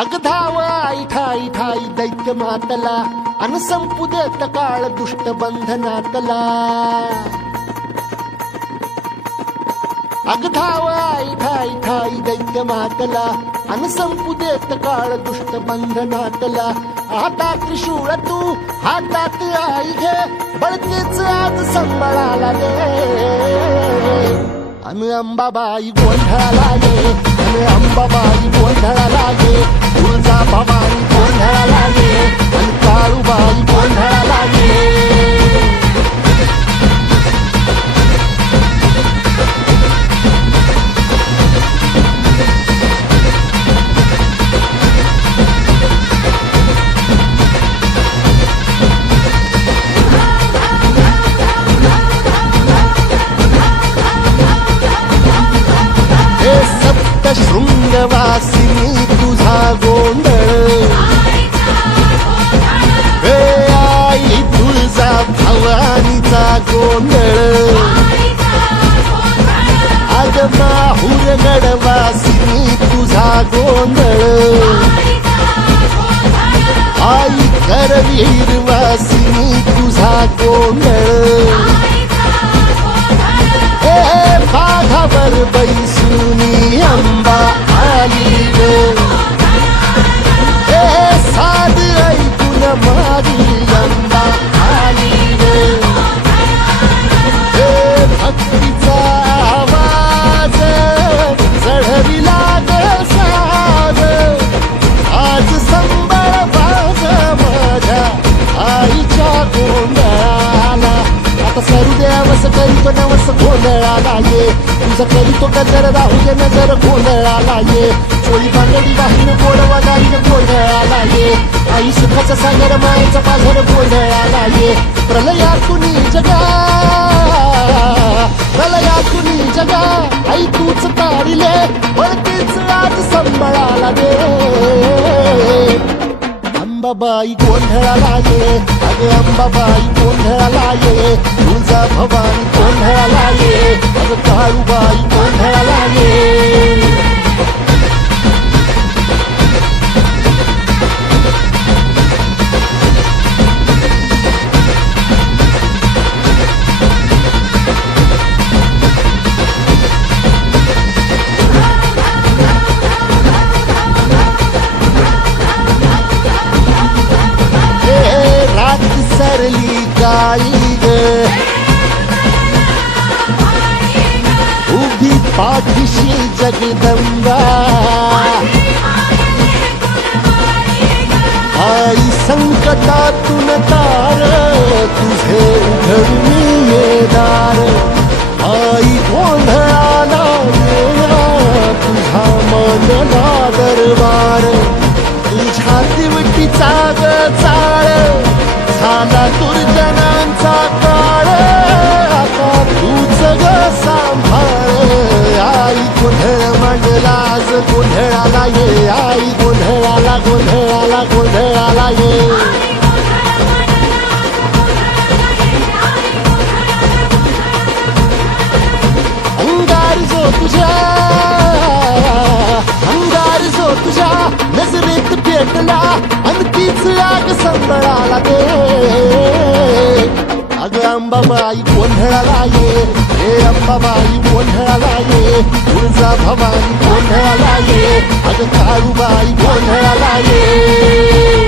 अग धाव आई ठाई ठाई दैत्य मातला अन संपू देत काळ दुष्ट बंधनातला। अग धाव आई ठाई ठाई दैत्य मातला अन संपू देत काळ दुष्ट बंधनातला। आता त्रिशूळ तू हातात आई घे बळतेच आज संबळाला रे। अन अंबाबाई गोंधळाला ये अन अंबाबाई गोंधळाला ये तुळजा भवानी गोंधळाला ये अन काळूबाई गोंधळाला ये। शृंगवासिनी तुझा गोंधळ हे आई तुळजा भवानीचा गोंधळ। आज माहूर गडवासिनी तुझा गोंधळ आई करवीर वासिनी तुझा गोंधळ। बाघावर बैसुनी अंबा आली ग साध ऐकून माझी अंबा आली ग। भक्तीचा आवाज चढविला ग साज आज संबळ बाज माझ्या आईच्या गोंधळाला। आता सरू देवस करीतो नवस गोंधळाला ये तुझं करीतो गजर राहू दे नजर गोंधळाला ये। चोळी बांगडी वाहून गोडवा गाईन गोंधळाला ये आई सुखाचा सागर मायेचा पाझर गोंधळाला ये। प्रलयातुनी जगा प्रलयातुनी जगा आई तूच तारिले वळतीच आज संबळाला दे। अंबाबाई गोंधळाला ये अगे अंबाबाई गोंधळाला ये तुळजा भवानी गोंधळाला ये अग काळूबाई गोंधळाला ये। सरली गाई ग उभी पाठीशी जगदंबा आई संकटातून तार तुझे उघडून ये दार। आई गोंधळाला येणा तुझा मनला दरबार तुझ्या दिवटीचा ग चाळ झाला दुर्जनांचा काळ आता तूच ग सांभाळ। आई गोंधळ मांडला आज गोंधळाला ये आई गोंधळाला गोंधळाला गोंधळाला ये। अंगार जो तुझ्या अंगार जो तुझ्या नजरेत पेटला अन तीच आग संबळाला दे। अग अंबाबाई गोंधळाला ये हे अंबाबाई गोंधळाला ये तुळजा भवानी गोंधळाला ये अग काळूबाई गोंधळाला ये।